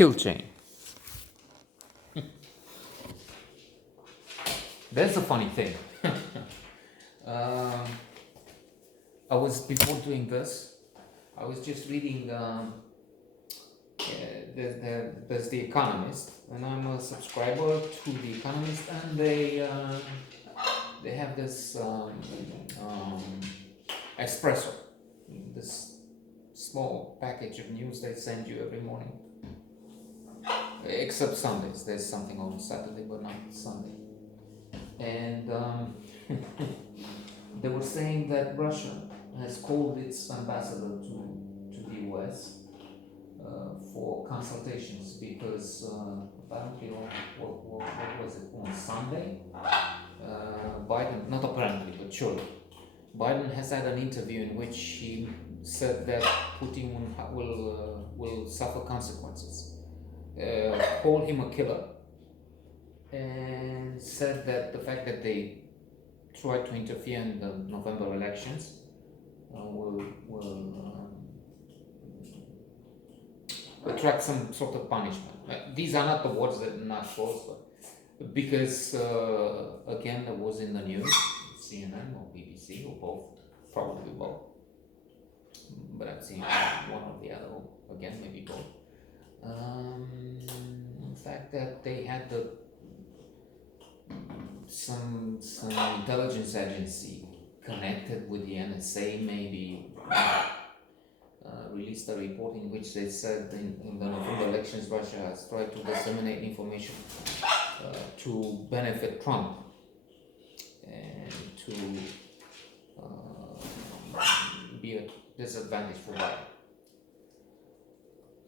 kill chain. That's a funny thing. um, I was before doing this. I was just reading. There's The Economist, and I'm a subscriber to The Economist, and they have this espresso, this small package of news they send you every morning. Except Sundays, there's something on Saturday, but not Sunday. And they were saying that Russia has called its ambassador to the US for consultations because apparently what was it, on Sunday, Biden, not apparently but surely, Biden has had an interview in which he said that Putin will suffer consequences, called him a killer, and said that the fact that they tried to interfere in the November elections will attract some sort of punishment. These are not the words that are not false, but because again, that was in the news, CNN or BBC or both, probably both. But I've seen one or the other, or again, maybe both. The fact that they had some intelligence agency connected with the NSA maybe released a report in which they said in the November elections Russia has tried to disseminate information to benefit Trump and to be a disadvantage for Biden.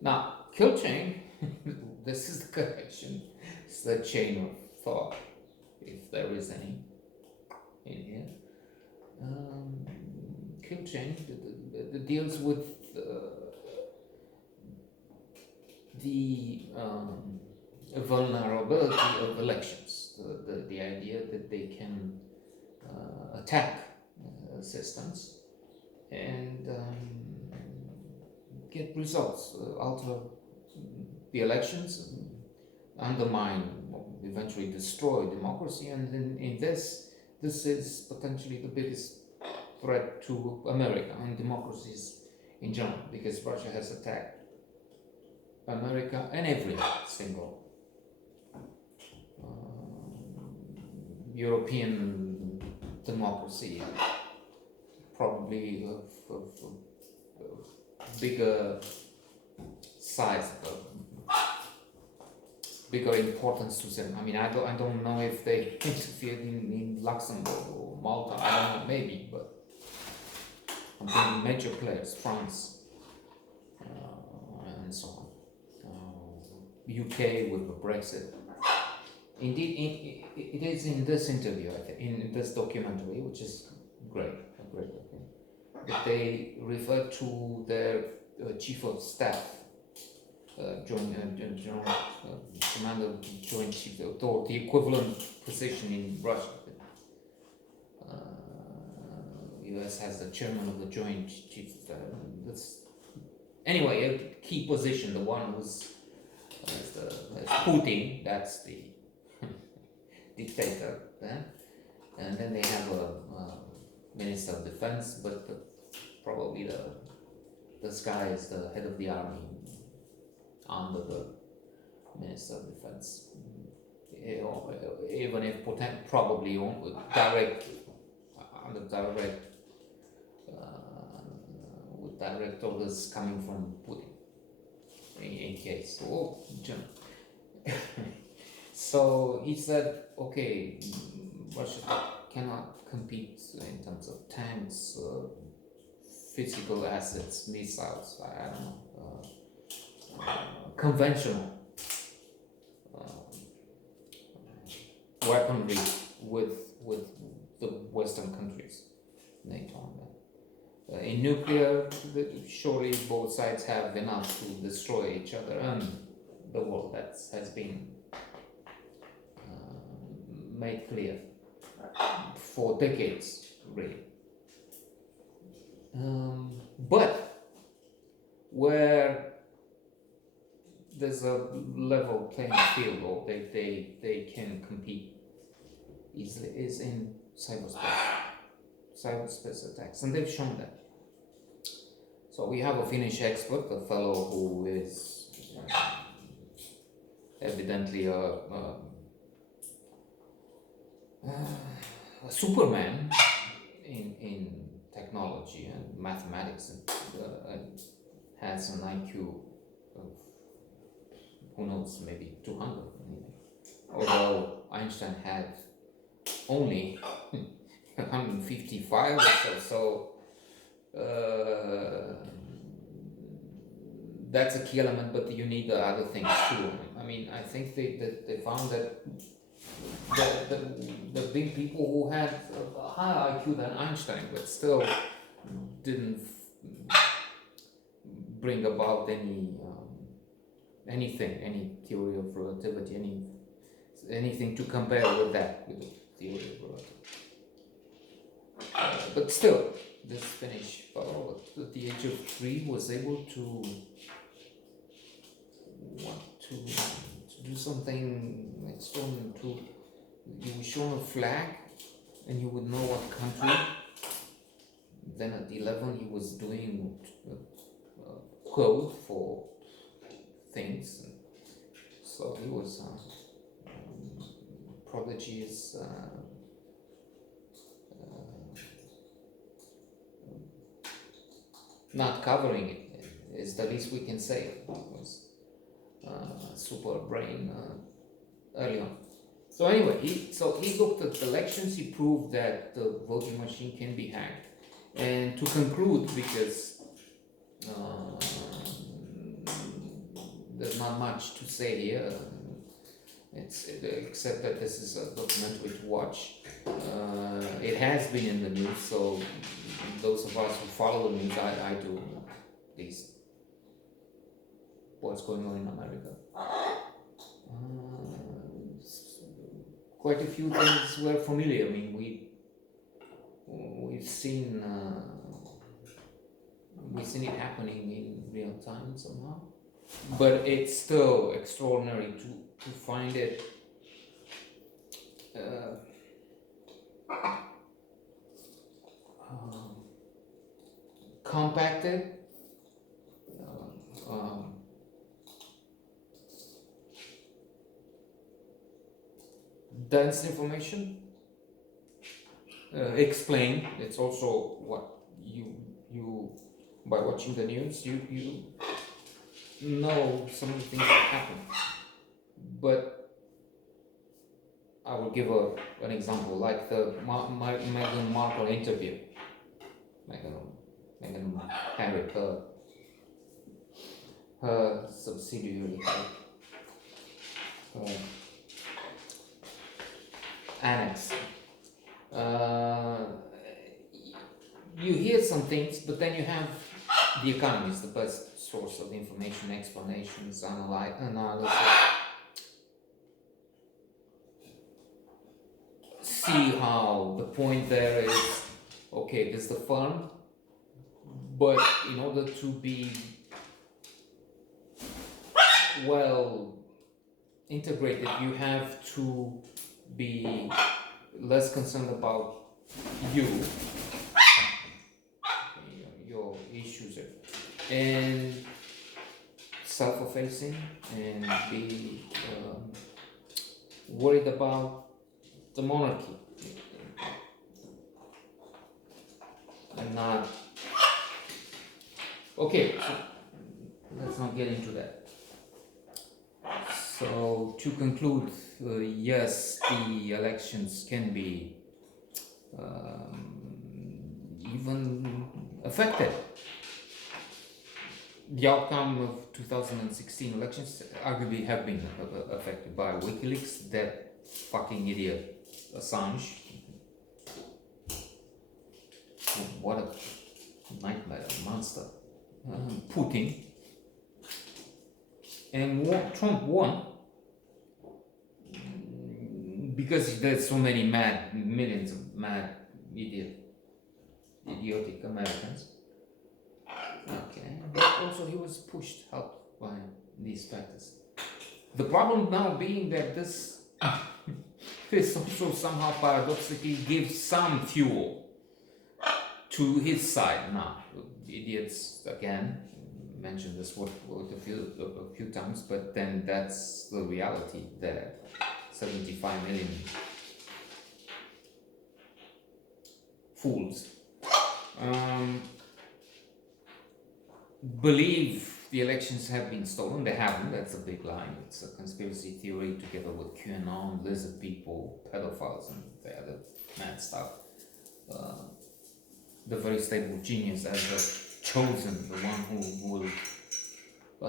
Now, kill chain, this is the connection, it's the chain of thought, if there is any in here. Kill chain deals with the vulnerability of elections, the idea that they can attack systems and get results, alter the elections, undermine, eventually destroy democracy, and in this is potentially the biggest threat to America and democracies in general, because Russia has attacked America and every single European democracy, probably of bigger size, bigger importance to them. I mean, I don't know if they interfered in Luxembourg or Malta. I don't know, maybe, but I'm thinking major players, France, and so on. UK with the Brexit. Indeed, it is in this interview, I think, in this documentary, which is great, that they refer to their chief of staff, commander of joint chief, or the equivalent position in Russia. US has the chairman of the joint chief of staff. Anyway, a key position, the one who's Putin, that's the dictator, and then they have a minister of defense, but probably this guy is the head of the army under the minister of defense, even if probably direct with direct orders coming from Putin in case. So he said, okay, Russia cannot compete in terms of tanks, physical assets, missiles, I don't know, conventional weaponry with the Western countries, NATO on that. In nuclear, surely both sides have enough to destroy each other and the world. That has been made clear for decades, really. But where there's a level playing field, or they can compete easily, is in cyberspace attacks, and they've shown that. So we have a Finnish expert, a fellow who is evidently a superman in technology and mathematics, and has an IQ of, who knows, maybe 200. Although Einstein had only 155 or so. That's a key element, but you need the other things too. I mean, I think they found that the big people who had a higher IQ than Einstein, but still didn't bring about anything, any theory of relativity, anything to compare with that, with the theory of relativity. But still, this Finnish fellow at the age of 3 was able to do something extraordinary. You were shown a flag and you would know what country. Then at 11 he was doing code for things. So he was prodigious. Not covering it is the least we can say. It was super brain early on. So anyway, he looked at elections. He proved that the voting machine can be hacked. And to conclude, because there's not much to say here, except that this is a documentary to watch. It has been in the news, so those of us who follow the news, I do, at least, what's going on in America. Quite a few things were familiar. I mean, we've seen it happening in real time somehow, but it's still extraordinary to find it compacted, dense information, explained. It's also what you by watching the news you know some of the things that happen. But I will give an example, like the Meghan Markle interview. Meghan Harry, her subsidiary, annex. You hear some things, but then you have The Economist, the best source of information, explanations, analysis. See how the point there is, okay, this is the firm, but in order to be well integrated, you have to be less concerned about your issues, and self-effacing, and be worried about the monarchy, and not. Okay, so let's not get into that. So to conclude, yes, the elections can be even affected. The outcome of 2016 elections arguably have been affected by WikiLeaks, that fucking idiot Assange. What a nightmare, a monster. Putin. And Trump won because there's so many millions of mad, idiotic Americans. Okay, but also he was helped by the these factors. The problem now being that this also somehow paradoxically gives some fuel to his side now. Idiots again mentioned this word a few times, but then that's the reality there. 75 million fools believe the elections have been stolen. They haven't. That's a big lie. It's a conspiracy theory together with QAnon, lizard people, pedophiles, and the other mad stuff. The very stable genius as the chosen, the one who will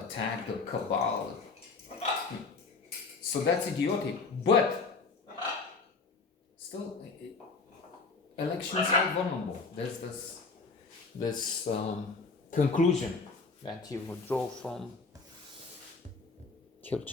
attack the cabal. So that's idiotic. But still, elections are vulnerable. There's this conclusion that you would draw from Kilchen.